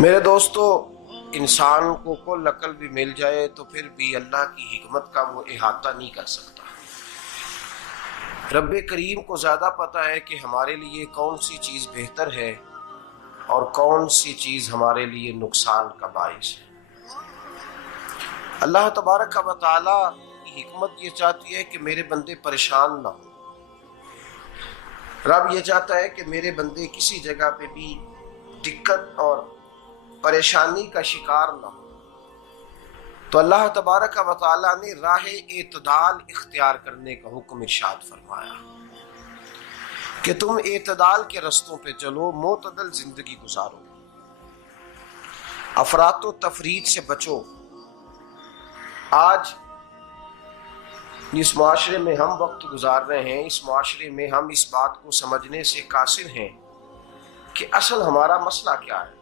میرے دوستو، انسان کو کل عقل بھی مل جائے تو پھر بھی اللہ کی حکمت کا وہ احاطہ نہیں کر سکتا۔ رب کریم کو زیادہ پتہ ہے کہ ہمارے لیے کون سی چیز بہتر ہے اور کون سی چیز ہمارے لیے نقصان کا باعث ہے۔ اللہ تبارک و تعالی کی حکمت یہ چاہتی ہے کہ میرے بندے پریشان نہ ہوں۔ رب یہ چاہتا ہے کہ میرے بندے کسی جگہ پہ بھی دقت اور پریشانی کا شکار نہ ہو۔ تو اللہ تبارک و تعالی نے راہ اعتدال اختیار کرنے کا حکم ارشاد فرمایا کہ تم اعتدال کے رستوں پہ چلو، معتدل زندگی گزارو، افراط و تفریط سے بچو۔ آج جس معاشرے میں ہم وقت گزار رہے ہیں، اس معاشرے میں ہم اس بات کو سمجھنے سے قاصر ہیں کہ اصل ہمارا مسئلہ کیا ہے۔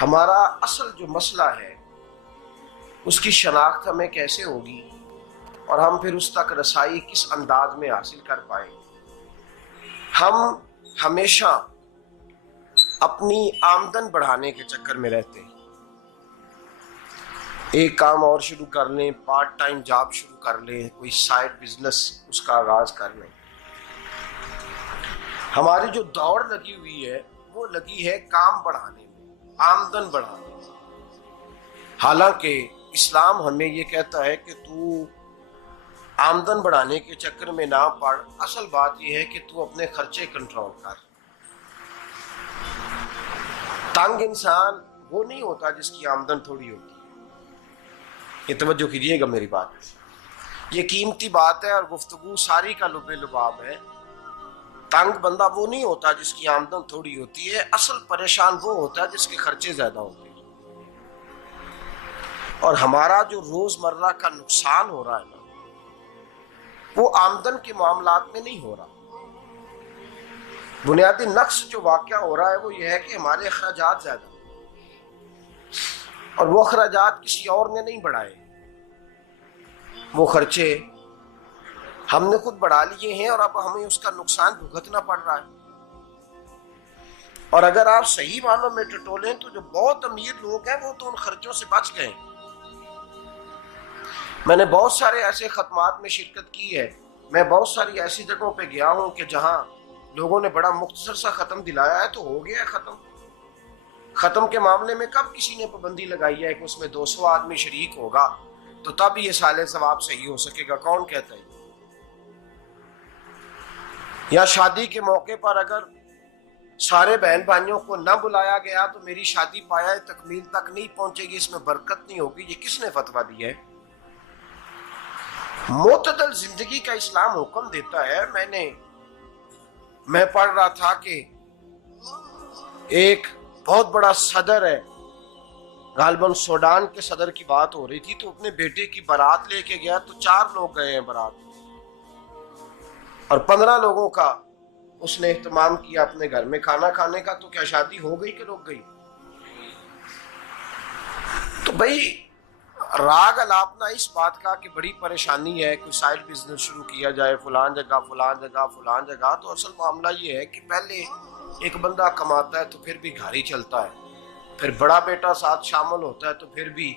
ہمارا اصل جو مسئلہ ہے اس کی شناخت ہمیں کیسے ہوگی اور ہم پھر اس تک رسائی کس انداز میں حاصل کر پائیں۔ ہم ہمیشہ اپنی آمدن بڑھانے کے چکر میں رہتے ہیں، ایک کام اور شروع کر لیں، پارٹ ٹائم جاب شروع کر لیں، کوئی سائیڈ بزنس اس کا آغاز کر لیں۔ ہماری جو دوڑ لگی ہوئی ہے وہ لگی ہے کام بڑھانے میں، آمدن بڑھانے میں، حالانکہ اسلام ہمیں یہ کہتا ہے کہ تو آمدن بڑھانے کے چکر میں نہ پڑ، اصل بات یہ ہے کہ تو اپنے خرچے کنٹرول کر۔ تنگ انسان وہ نہیں ہوتا جس کی آمدن تھوڑی ہوتی ہے۔ یہ توجہ کیجیے گا میری بات، یہ قیمتی بات ہے اور گفتگو ساری کا لب لباب ہے۔ تنگ بندہ وہ نہیں ہوتا جس کی آمدن تھوڑی ہوتی ہے، اصل پریشان وہ ہوتا ہے جس کے خرچے زیادہ ہوتے ہیں۔ اور ہمارا جو روزمرہ کا نقصان ہو رہا ہے نا، وہ آمدن کے معاملات میں نہیں ہو رہا۔ بنیادی نقص جو واقعہ ہو رہا ہے وہ یہ ہے کہ ہمارے اخراجات زیادہ ہیں اور وہ اخراجات کسی اور نے نہیں بڑھائے، وہ خرچے ہم نے خود بڑھا لیے ہیں اور اب ہمیں اس کا نقصان بھگتنا پڑ رہا ہے۔ اور اگر آپ صحیح معنوں میں ٹٹولیں تو جو بہت امیر لوگ ہیں وہ تو ان خرچوں سے بچ گئے۔ میں نے بہت سارے ایسے ختمات میں شرکت کی ہے، میں بہت ساری ایسی جگہوں پہ گیا ہوں کہ جہاں لوگوں نے بڑا مختصر سا ختم دلایا ہے تو ہو گیا ہے ختم۔ ختم کے معاملے میں کب کسی نے پابندی لگائی ہے کہ اس میں 200 آدمی شریک ہوگا تو تب یہ سال ثواب صحیح ہو سکے گا؟ کون کہتا ہے؟ یا شادی کے موقع پر اگر سارے بہن بھائیوں کو نہ بلایا گیا تو میری شادی پایہ تکمیل تک نہیں پہنچے گی، اس میں برکت نہیں ہوگی، یہ کس نے فتویٰ دیا ہے؟ معتدل زندگی کا اسلام حکم دیتا ہے۔ میں پڑھ رہا تھا کہ ایک بہت بڑا صدر ہے، غالباً سوڈان کے صدر کی بات ہو رہی تھی، تو اپنے بیٹے کی بارات لے کے گیا تو 4 لوگ گئے ہیں بارات اور 15 لوگوں کا اس نے اہتمام کیا اپنے گھر میں کھانا کھانے کا۔ تو کیا شادی ہو گئی کہ رک گئی؟ تو بھئی راگ الاپنا اس بات کا کہ بڑی پریشانی ہے، کوئی سائیڈ بزنس شروع کیا جائے فلان جگہ فلان جگہ فلان جگہ، تو اصل معاملہ یہ ہے کہ پہلے ایک بندہ کماتا ہے تو پھر بھی گھر ہی چلتا ہے، پھر بڑا بیٹا ساتھ شامل ہوتا ہے تو پھر بھی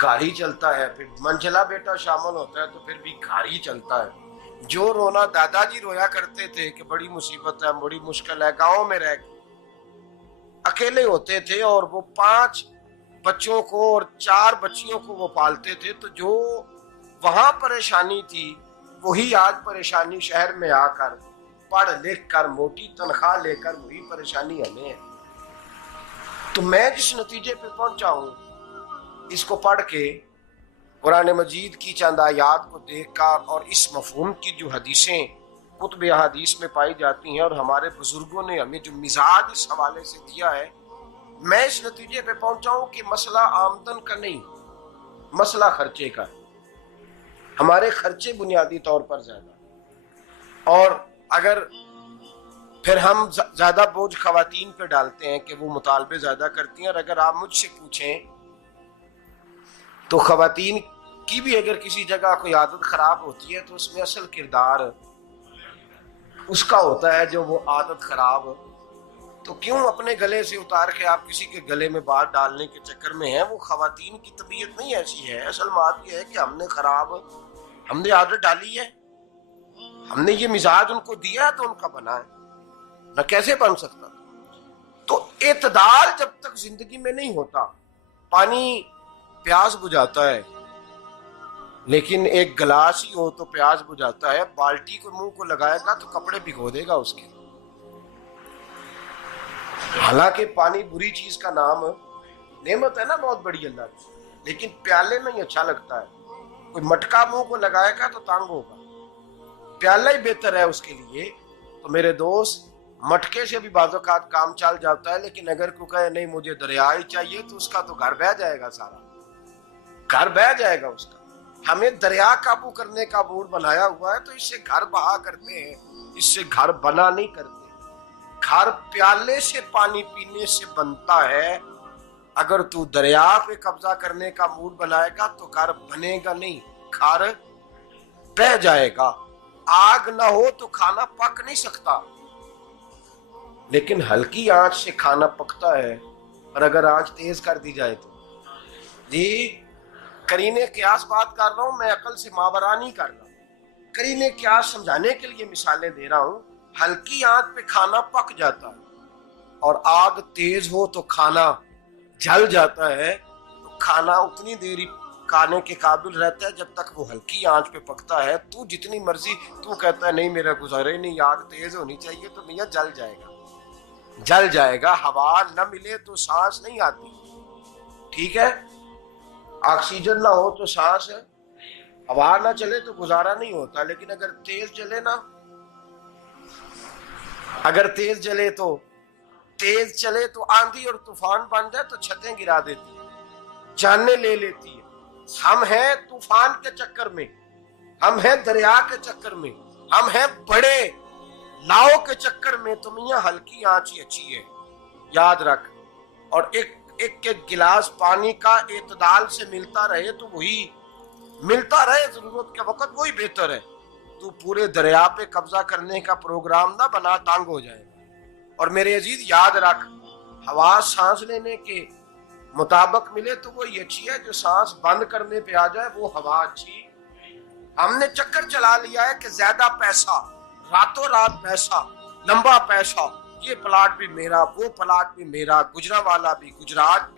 گھر ہی چلتا ہے، پھر منجلا بیٹا شامل ہوتا ہے تو پھر بھی گھر ہی چلتا ہے۔ جو رونا دادا جی رویا کرتے تھے کہ بڑی مصیبت ہے، بڑی مشکل ہے، گاؤں میں رہ اکیلے ہوتے تھے اور وہ 5 بچوں کو اور 4 بچیوں کو وہ پالتے تھے، تو جو وہاں پریشانی تھی وہی آج پریشانی شہر میں آ کر پڑھ لکھ کر موٹی تنخواہ لے کر وہی پریشانی ہمیں ہے۔ تو میں جس نتیجے پہ پہنچا ہوں اس کو پڑھ کے، قرآن مجید کی چند آیات کو دیکھ کر اور اس مفہوم کی جو حدیثیں کتب احادیث میں پائی جاتی ہیں اور ہمارے بزرگوں نے ہمیں جو مزاج اس حوالے سے دیا ہے، میں اس نتیجے پہ پہنچا ہوں کہ مسئلہ آمدن کا نہیں، مسئلہ خرچے کا ہے۔ ہمارے خرچے بنیادی طور پر زیادہ، اور اگر پھر ہم زیادہ بوجھ خواتین پہ ڈالتے ہیں کہ وہ مطالبے زیادہ کرتی ہیں، اور اگر آپ مجھ سے پوچھیں تو خواتین کی بھی اگر کسی جگہ کوئی عادت خراب ہوتی ہے تو اس میں اصل کردار اس کا ہوتا ہے جو وہ عادت خراب تو کیوں اپنے گلے سے اتار کے آپ کسی کے گلے میں بات ڈالنے کے چکر میں ہیں؟ وہ خواتین کی طبیعت نہیں ایسی ہے. اصل بات یہ ہے کہ ہم نے عادت ڈالی ہے، ہم نے یہ مزاج ان کو دیا ہے تو ان کا بنا ہے، نہ کیسے بن سکتا. تو اعتدال جب تک زندگی میں نہیں ہوتا، پانی پیاس بجھاتا ہے لیکن ایک گلاس ہی ہو تو پیاس بجھاتا ہے، بالٹی کو منہ کو لگائے گا تو کپڑے بھگو دے گا اس کے. حالانکہ پانی بری چیز کا نام نعمت ہے نا بہت بڑی اللہ کی، لیکن پیالے میں ہی اچھا لگتا ہے. کوئی مٹکا منہ کو لگائے گا تو تانگ ہوگا، پیالہ ہی بہتر ہے اس کے لیے. تو میرے دوست، مٹکے سے بھی بعض اوقات کام چل جاتا ہے، لیکن اگر کوئی کہے نہیں مجھے دریا ہی چاہیے تو اس کا تو گھر بہ جائے گا، سارا گھر بہ جائے گا اس کا. ہمیں دریا قابو کرنے کا موڈ بنایا ہوا ہے تو اس سے گھر بہا کرتے ہیں، اس سے گھر بنا نہیں کرتے. گھر پیالے سے پانی پینے سے بنتا ہے. اگر تو دریا پہ قبضہ کرنے کا موڈ بنائے گا تو گھر بنے گا نہیں، گھر بہ جائے گا. آگ نہ ہو تو کھانا پک نہیں سکتا، لیکن ہلکی آنچ سے کھانا پکتا ہے. اور اگر آنچ تیز کر دی جائے تو جی قرینے قیاس بات کر رہا ہوں، میں عقل سے ماورا نہیں کر رہا. قرینے قیاس سمجھانے کے لیے مثالیں دے رہا ہوں. ہلکی آنچ پہ کھانا پک جاتا ہے اور آگ تیز ہو تو کھانا جل جاتا ہے. تو کھانا اتنی دیر کھانے کے قابل رہتا ہے جب تک وہ ہلکی آنچ پہ پکتا ہے. تو جتنی مرضی تو کہتا ہے نہیں میرا گزارے نہیں، آگ تیز ہونی چاہیے، تو میاں جل جائے گا، جل جائے گا. ہوا نہ ملے تو سانس نہیں آتی، ٹھیک ہے؟ آکسیجن نہ ہو تو سانس، ہوا نہ چلے تو گزارا نہیں ہوتا. لیکن اگر تیز جلے نا، اگر تیز چلے تو آندھی اور طوفان بن جائے تو چھتیں گرا دیتی ہے، جانیں لے لیتی ہے. ہم ہیں طوفان کے چکر میں، ہم ہیں دریا کے چکر میں، ہم ہیں بڑے لاؤ کے چکر میں. تو میاں ہلکی آنچ ہی اچھی ہے، یاد رکھ. اور ایک گلاس پانی کا اعتدال سے ملتا رہے تو وہی ملتا رہے، ضرورت کے وقت وہی بہتر ہے. تو پورے دریا پہ قبضہ کرنے کا پروگرام نہ بنا، تانگ ہو جائے گا. اور میرے عزیز یاد رکھ، ہوا سانس لینے کے مطابق ملے تو وہی اچھی ہے، جو سانس بند کرنے پہ آ جائے وہ ہوا اچھی. ہم نے چکر چلا لیا ہے کہ زیادہ پیسہ، راتوں رات پیسہ، لمبا پیسہ، یہ پلاٹ بھی میرا، وہ پلاٹ بھی میرا، گجرا والا بھی، گجرات بھی.